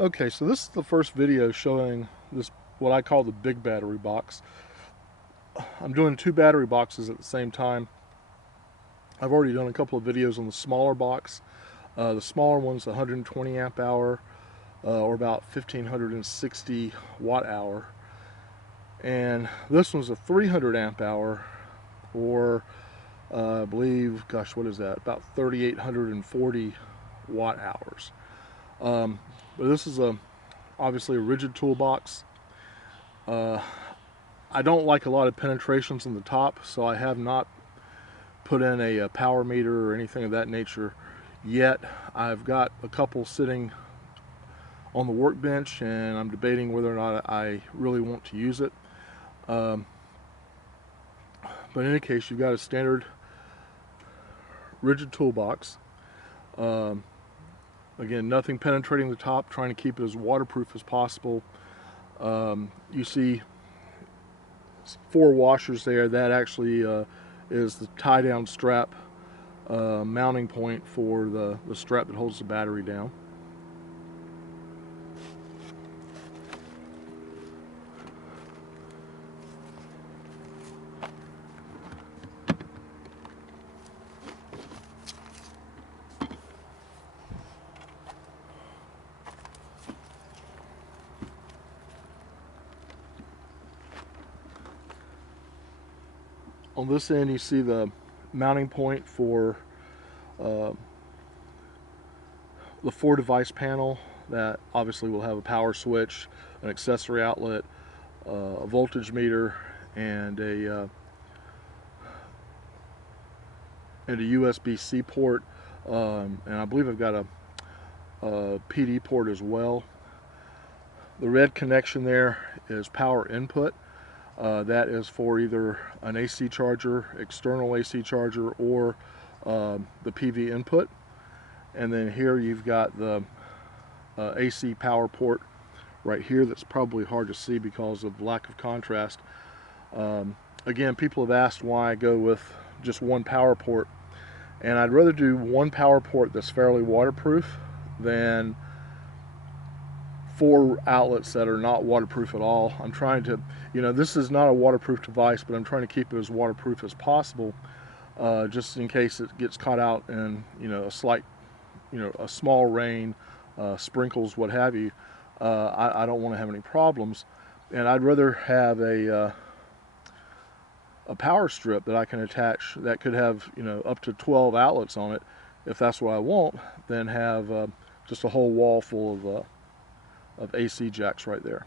Okay, so this is the first video showing this, what I call the big battery box. I'm doing two battery boxes at the same time. I've already done a couple of videos on the smaller box. The smaller one's 120 amp hour or about 1560 watt hour. And this one's a 300 amp hour or I believe, gosh, what is that? About 3,840 watt hours. But this is obviously a rigid toolbox. I don't like a lot of penetrations in the top, so I have not put in a power meter or anything of that nature yet. I've got a couple sitting on the workbench, and I'm debating whether or not I really want to use it. But in any case, you've got a standard rigid toolbox. Again, nothing penetrating the top, trying to keep it as waterproof as possible. You see 4 washers there. That actually is the tie-down strap mounting point for the strap that holds the battery down. On this end, you see the mounting point for the 4-device panel that obviously will have a power switch, an accessory outlet, a voltage meter, and a USB-C port, and I believe I've got a PD port as well. The red connection there is power input. That is for either an AC charger, external AC charger, or the PV input. And then here you've got the AC power port right here that's probably hard to see because of lack of contrast. Again, people have asked why I go with just one power port, and I'd rather do one power port that's fairly waterproof than 4 outlets that are not waterproof at all. I'm trying to, this is not a waterproof device, but I'm trying to keep it as waterproof as possible, just in case it gets caught out in, a slight, a small rain, sprinkles, what have you. I don't want to have any problems, and I'd rather have a power strip that I can attach that could have, up to 12 outlets on it, if that's what I want, than have just a whole wall full of AC jacks right there.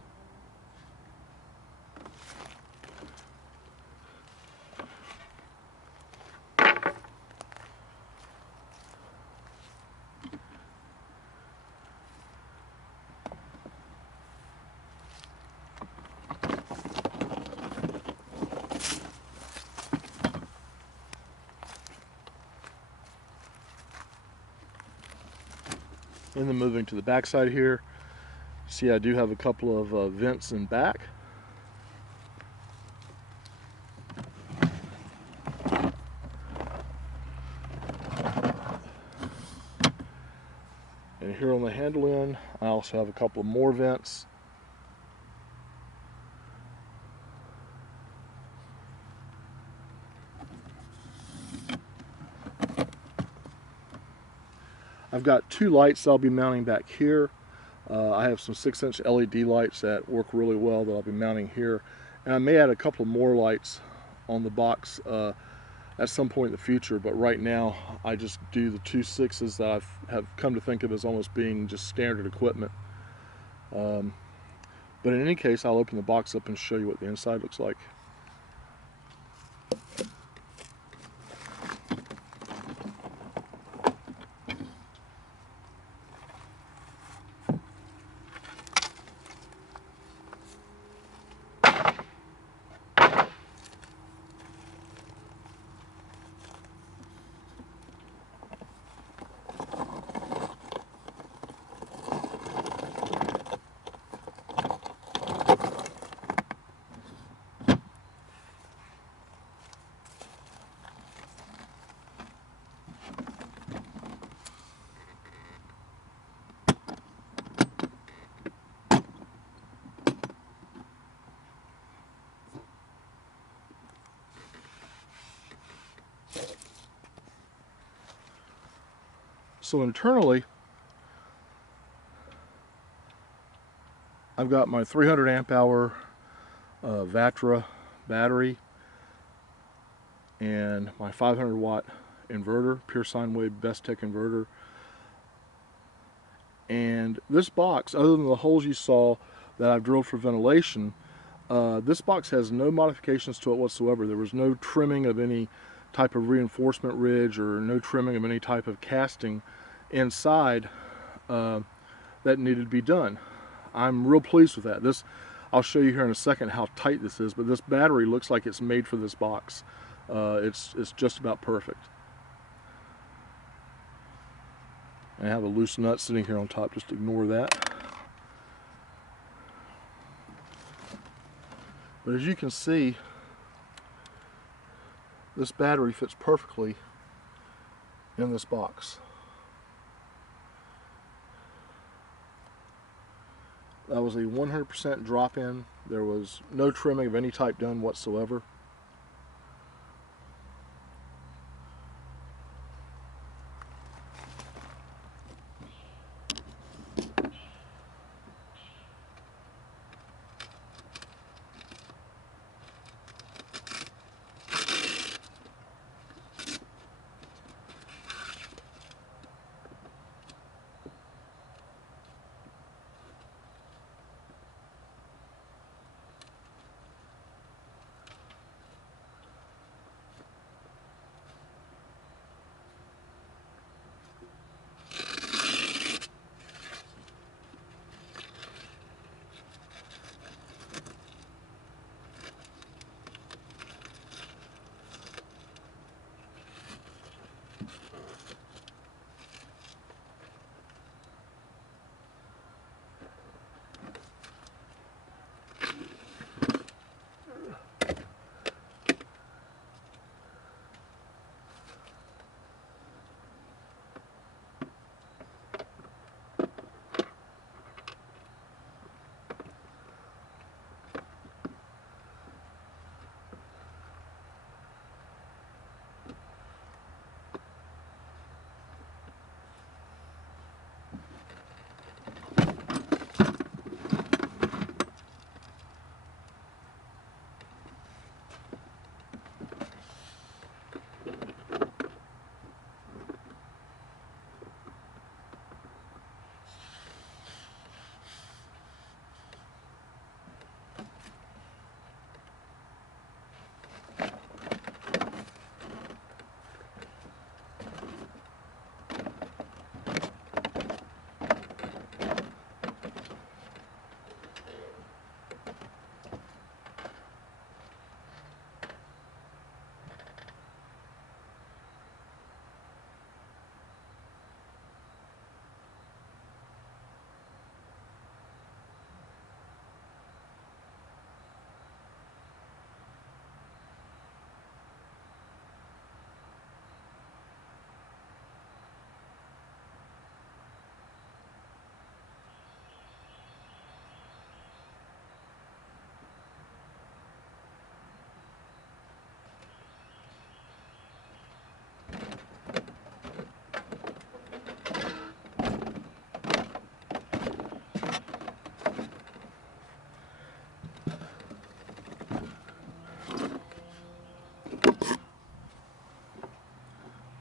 And then moving to the back side here, see I do have a couple of vents in back. And here on the handle end, I also have a couple of more vents. I've got 2 lights I'll be mounting back here. I have some 6-inch LED lights that work really well that I'll be mounting here. And I may add a couple more lights on the box at some point in the future, but right now I just do the 2 6s that I have come to think of as almost being just standard equipment. But in any case, I'll open the box up and show you what the inside looks like. So internally, I've got my 300 amp hour Vatra battery and my 500 watt inverter, pure sine wave best tech inverter. And this box, other than the holes you saw that I've drilled for ventilation, this box has no modifications to it whatsoever. There was no trimming of any type of reinforcement ridge or no trimming of any type of casting inside that needed to be done. I'm real pleased with that. I'll show you here in a second how tight this is, but this battery looks like it's made for this box. It's just about perfect. I have a loose nut sitting here on top, just ignore that. But as you can see, this battery fits perfectly in this box. That was a 100% drop-in. There was no trimming of any type done whatsoever.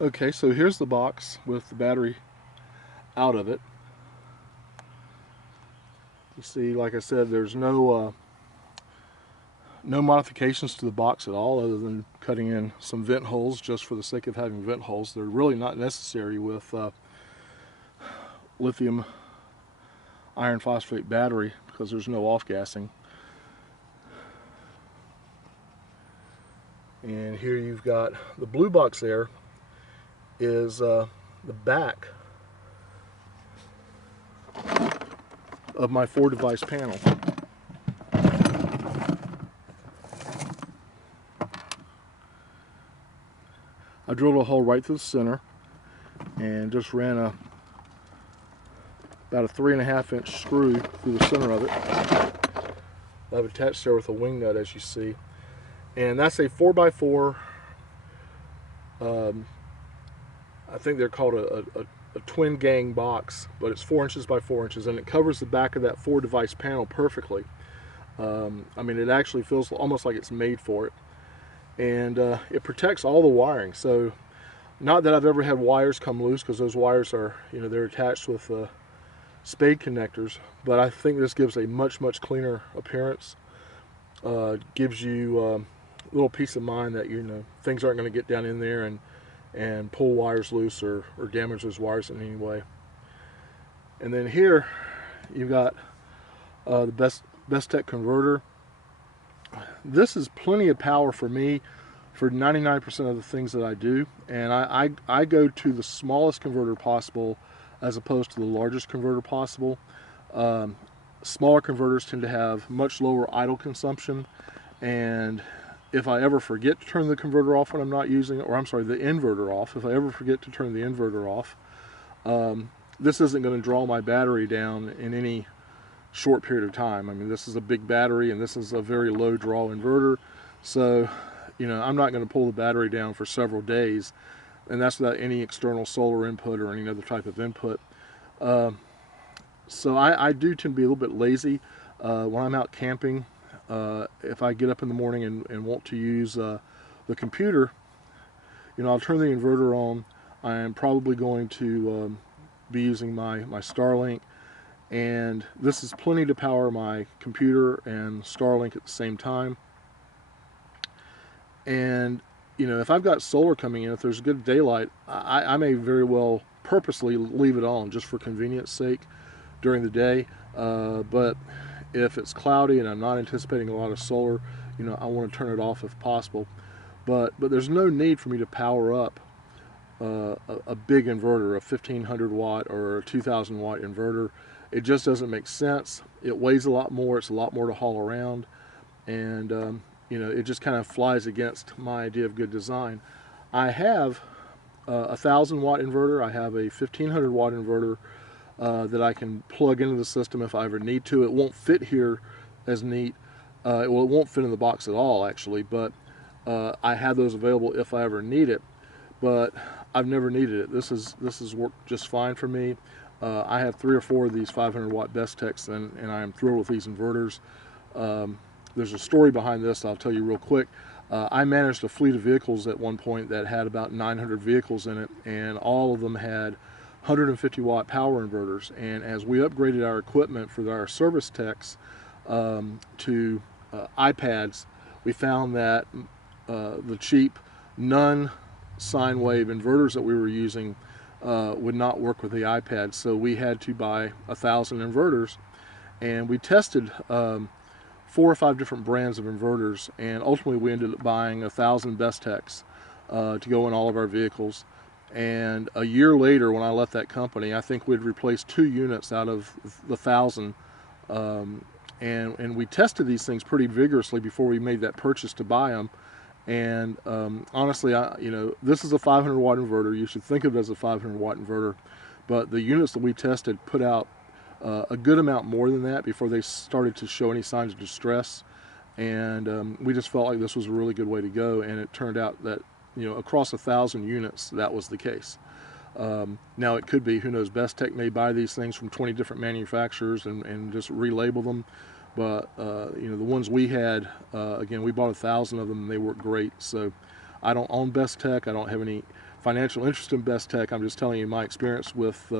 Okay, so here's the box with the battery out of it. You see, like I said, there's no modifications to the box at all, other than cutting in some vent holes just for the sake of having vent holes. They're really not necessary with lithium iron phosphate battery because there's no off-gassing. And here you've got the blue box. There is the back of my 4-device panel. I drilled a hole right through the center and just ran about a 3.5 inch screw through the center of it. I've attached there with a wing nut, as you see, and that's a 4x4. I think they're called a a twin gang box, but it's 4 inches by 4 inches, and it covers the back of that 4-device panel perfectly. I mean, it actually feels almost like it's made for it, and it protects all the wiring. So, not that I've ever had wires come loose, because those wires are, they're attached with spade connectors, but I think this gives a much cleaner appearance. Gives you a little peace of mind that things aren't going to get down in there and pull wires loose or damage those wires in any way. And then here you've got the Bestech converter. This is plenty of power for me for 99% of the things that I do, and I go to the smallest converter possible as opposed to the largest converter possible. Smaller converters tend to have much lower idle consumption, and if I ever forget to turn the converter off when I'm not using it, or I'm sorry, the inverter off, if I ever forget to turn the inverter off, this isn't going to draw my battery down in any short period of time. I mean, this is a big battery, and this is a very low draw inverter, so I'm not going to pull the battery down for several days, and that's without any external solar input or any other type of input. So I do tend to be a little bit lazy when I'm out camping. If I get up in the morning and want to use the computer, I'll turn the inverter on. I am probably going to be using my Starlink, and this is plenty to power my computer and Starlink at the same time. And if I've got solar coming in, if there's good daylight, I may very well purposely leave it on just for convenience sake during the day, but if it's cloudy and I'm not anticipating a lot of solar, I want to turn it off if possible. But there's no need for me to power up a big inverter, a 1500 watt or a 2000 watt inverter. It just doesn't make sense. It weighs a lot more. It's a lot more to haul around, and it just kind of flies against my idea of good design. I have a 1000 watt inverter. I have a 1500 watt inverter that I can plug into the system if I ever need to. It won't fit here as neat. Well, it won't fit in the box at all, actually, but I have those available if I ever need it, but I've never needed it. This has worked just fine for me. I have 3 or 4 of these 500 watt Bestechs, and I am thrilled with these inverters. There's a story behind this I'll tell you real quick. I managed a fleet of vehicles at one point that had about 900 vehicles in it, and all of them had 150 watt power inverters. And as we upgraded our equipment for our service techs to iPads, we found that the cheap non-sine wave inverters that we were using would not work with the iPad, so we had to buy 1000 inverters, and we tested 4 or 5 different brands of inverters, and ultimately we ended up buying 1000 Bestechs to go in all of our vehicles. And a year later, when I left that company, I think we'd replaced 2 units out of the 1000, and we tested these things pretty vigorously before we made that purchase to buy them. And honestly, this is a 500 watt inverter. You should think of it as a 500 watt inverter, but the units that we tested put out a good amount more than that before they started to show any signs of distress. And we just felt like this was a really good way to go, and it turned out that across 1000 units that was the case. Now it could be, who knows, Bestech may buy these things from 20 different manufacturers and just relabel them, but the ones we had, again, we bought 1000 of them and they work great. So I don't own Bestech. I don't have any financial interest in Bestech. I'm just telling you my experience with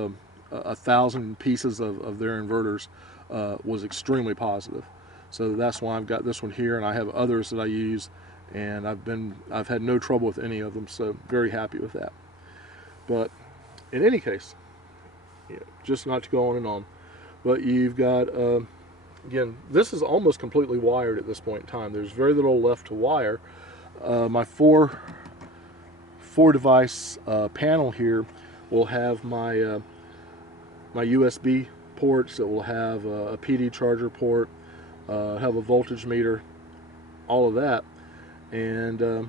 1000 pieces of their inverters was extremely positive. So that's why I've got this one here, and I have others that I use, and I've had no trouble with any of them, so very happy with that. But in any case, just not to go on and on, but you've got again, this is almost completely wired at this point in time. There's very little left to wire. My four device panel here will have my my USB ports. It will have a PD charger port, have a voltage meter, all of that, and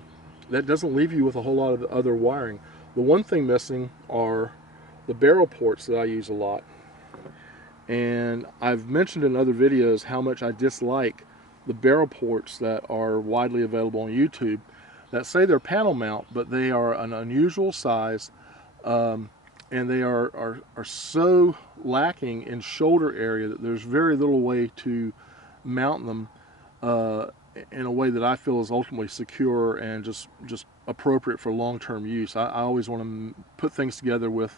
that doesn't leave you with a whole lot of other wiring. The one thing missing are the barrel ports that I use a lot, and I've mentioned in other videos how much I dislike the barrel ports that are widely available on YouTube that say they're panel mount, but they are an unusual size, and and they are so lacking in shoulder area that there's very little way to mount them in a way that I feel is ultimately secure and just appropriate for long-term use. I always want to put things together with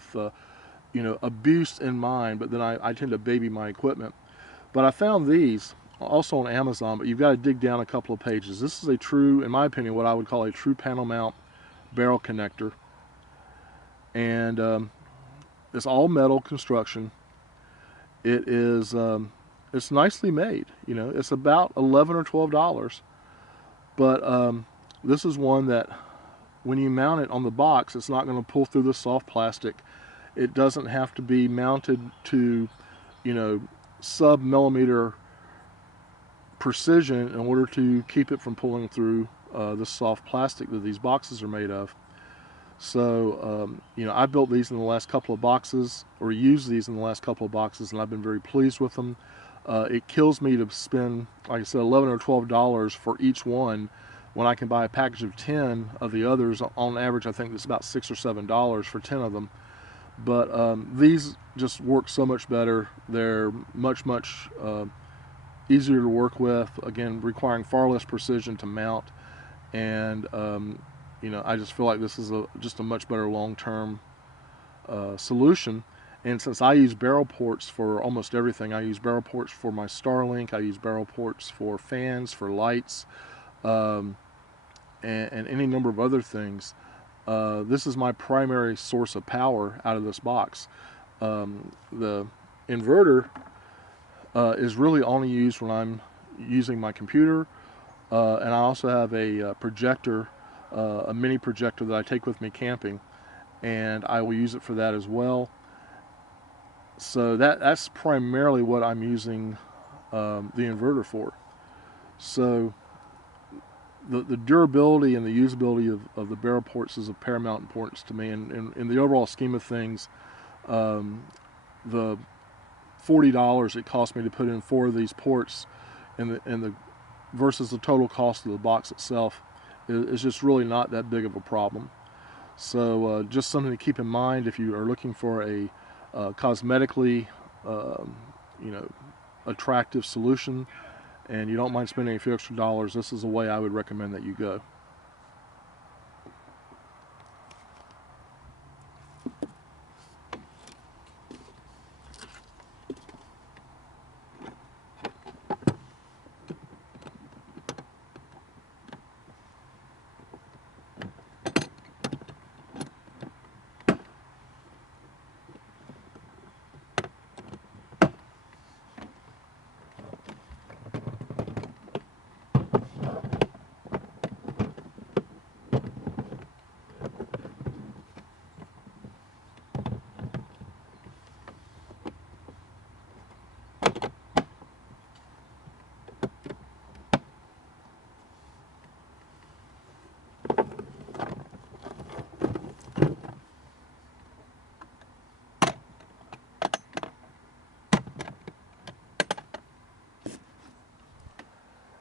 you know, a boost in mind, but then I tend to baby my equipment. But I found these also on Amazon, but you've got to dig down a couple of pages. This is a true, in my opinion, what I would call a true panel mount barrel connector. And it's all metal construction. It is, it's nicely made. You know, it's about $11 or $12. But this is one that when you mount it on the box, it's not going to pull through the soft plastic. It doesn't have to be mounted to, you know, sub-millimeter precision in order to keep it from pulling through the soft plastic that these boxes are made of. So, you know, I built these in the last couple of boxes, or used these in the last couple of boxes, and I've been very pleased with them. It kills me to spend, like I said, $11 or $12 for each one when I can buy a package of 10 of the others. On average, I think it's about $6 or $7 for 10 of them. But these just work so much better. They're much easier to work with, again, requiring far less precision to mount. And you know, I just feel like this is just a much better long-term solution. And since I use barrel ports for almost everything, I use barrel ports for my Starlink, I use barrel ports for fans, for lights, and any number of other things. This is my primary source of power out of this box. The inverter is really only used when I'm using my computer, and I also have a projector, a mini projector that I take with me camping, and I will use it for that as well. So that's primarily what I'm using the inverter for. So the durability and the usability of the barrel ports is of paramount importance to me, and in the overall scheme of things, the $40 it cost me to put in 4 of these ports versus the total cost of the box itself is just really not that big of a problem. So just something to keep in mind if you are looking for a cosmetically you know, attractive solution and you don't mind spending a few extra dollars. This is the way I would recommend that you go.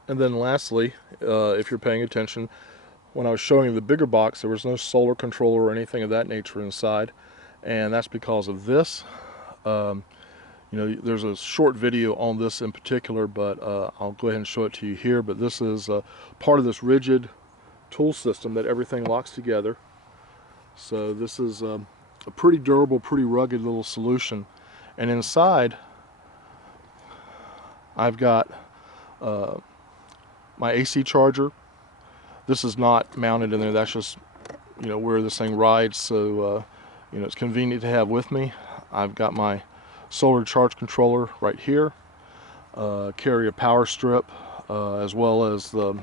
And then lastly, if you're paying attention, when I was showing you the bigger box, there was no solar controller or anything of that nature inside, and that's because of this. You know, there's a short video on this in particular, but I'll go ahead and show it to you here. But this is part of this rigid tool system that everything locks together. So this is a pretty durable, pretty rugged little solution. And inside, I've got my AC charger. This is not mounted in there. That's just, you know, where this thing rides. So you know, it's convenient to have with me. I've got my solar charge controller right here. Carry a power strip as well as the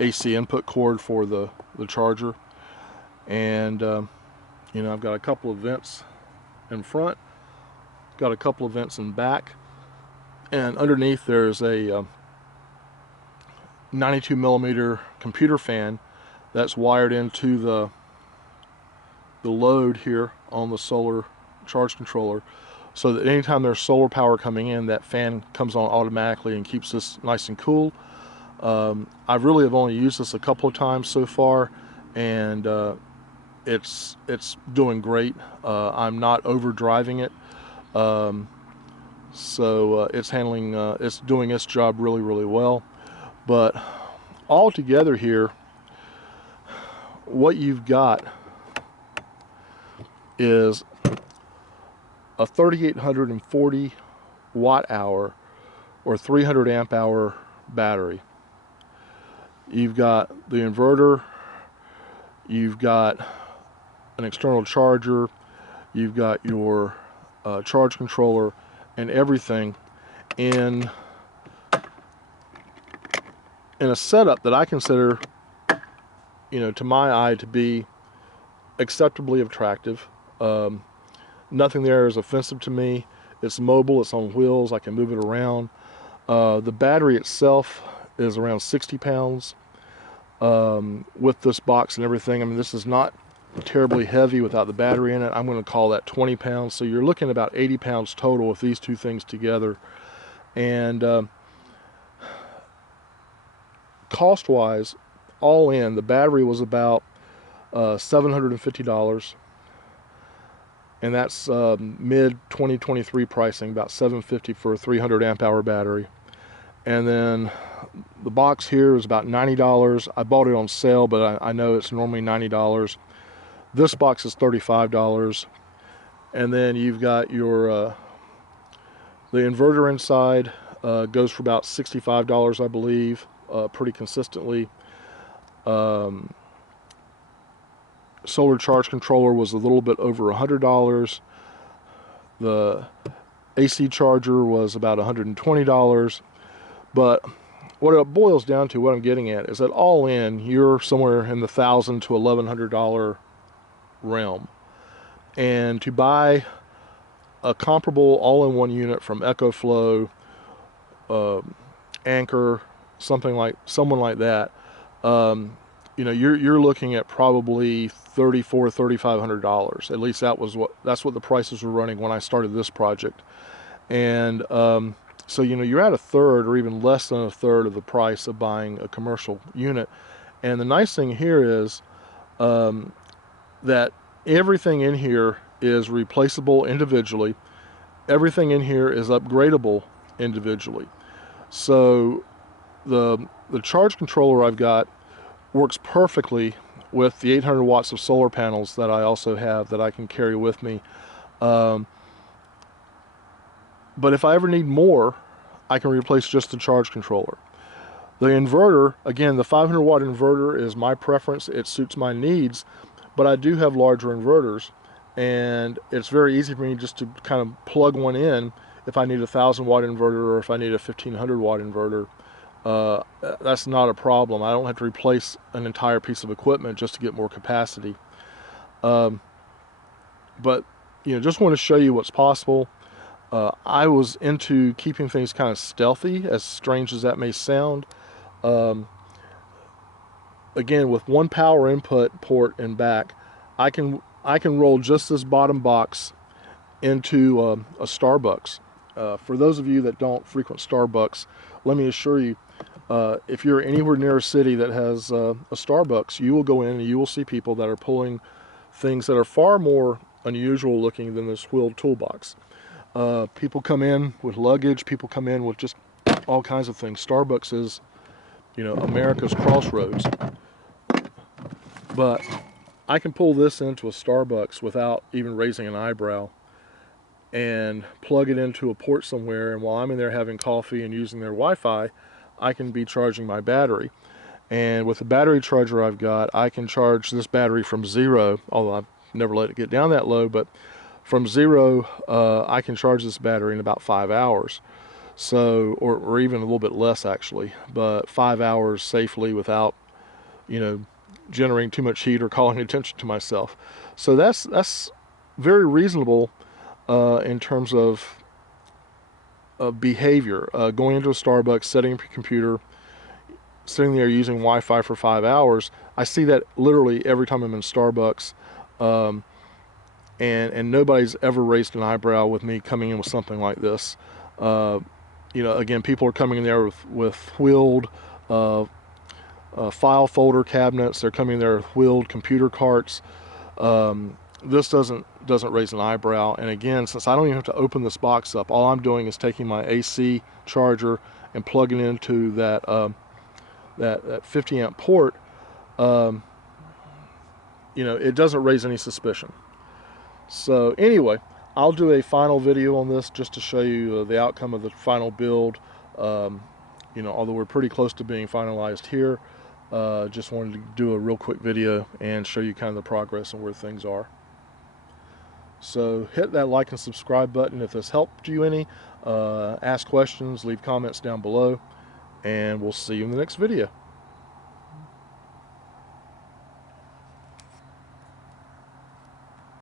AC input cord for the charger. And you know, I've got a couple of vents in front, got a couple of vents in back, and underneath there's a 92 millimeter computer fan that's wired into the load here on the solar charge controller, so that anytime there's solar power coming in, that fan comes on automatically and keeps this nice and cool. I really have only used this a couple of times so far, and it's doing great. I'm not overdriving it, so it's handling, it's doing its job really, really well. But all together here, what you've got is a 3,840 watt hour or 300 amp hour battery. You've got the inverter, you've got an external charger, you've got your charge controller, and everything in a setup that I consider, you know, to my eye, to be acceptably attractive. Nothing there is offensive to me. It's mobile, it's on wheels, I can move it around. The battery itself is around 60 pounds with this box and everything. I mean, this is not terribly heavy without the battery in it. I'm going to call that 20 pounds. So you're looking at about 80 pounds total with these two things together. And cost-wise, all in, the battery was about $750. And that's mid-2023 pricing, about $750 for a 300 amp hour battery. And then the box here is about $90. I bought it on sale, but I know it's normally $90. This box is $35. And then you've got your the inverter inside, goes for about $65, I believe, pretty consistently. Solar charge controller was a little bit over $100. The AC charger was about $120. But what it boils down to, what I'm getting at, is that all in, you're somewhere in the $1,000 to $1,100 realm. And to buy a comparable all-in-one unit from EcoFlow, Anchor, someone like that, you know, you're looking at probably $3,400–3,500. At least that's what the prices were running when I started this project. And so, you know, you're at a third or even less than a third of the price of buying a commercial unit. And the nice thing here is that everything in here is replaceable individually. Everything in here is upgradable individually. So the charge controller I've got works perfectly with the 800 watts of solar panels that I also have that I can carry with me. But if I ever need more, I can replace just the charge controller. The inverter, again, the 500 watt inverter is my preference. It suits my needs, but I do have larger inverters, and it's very easy for me just to kind of plug one in if I need a 1,000 watt inverter or if I need a 1,500 watt inverter. That's not a problem. I don't have to replace an entire piece of equipment just to get more capacity. But, you know, just want to show you what's possible. I was into keeping things kind of stealthy, as strange as that may sound. Again, with one power input port and back, I can roll just this bottom box into a Starbucks. For those of you that don't frequent Starbucks, let me assure you, if you're anywhere near a city that has a Starbucks, you will go in and you will see people that are pulling things that are far more unusual looking than this wheeled toolbox. People come in with luggage, people come in with just all kinds of things. Starbucks is, you know, America's crossroads. But I can pull this into a Starbucks without even raising an eyebrow and plug it into a port somewhere, and while I'm in there having coffee and using their Wi-Fi, I can be charging my battery. And with the battery charger I've got, I can charge this battery from zero, although I've never let it get down that low, but from zero, I can charge this battery in about 5 hours. So, or even a little bit less actually, but 5 hours safely without, you know, generating too much heat or calling attention to myself. So that's very reasonable in terms of behavior. Going into a Starbucks, setting up your computer, sitting there using Wi-Fi for 5 hours. I see that literally every time I'm in Starbucks. And nobody's ever raised an eyebrow with me coming in with something like this. You know, again, people are coming in there with wheeled file folder cabinets. They're coming in there with wheeled computer carts. This doesn't raise an eyebrow. And again, since I don't even have to open this box up, all I'm doing is taking my AC charger and plugging into that that 50 amp port. You know, it doesn't raise any suspicion. So anyway, I'll do a final video on this just to show you the outcome of the final build. You know, although we're pretty close to being finalized here, just wanted to do a real quick video and show you kind of the progress and where things are. So hit that like and subscribe button if this helped you any. Ask questions, leave comments down below, and we'll see you in the next video.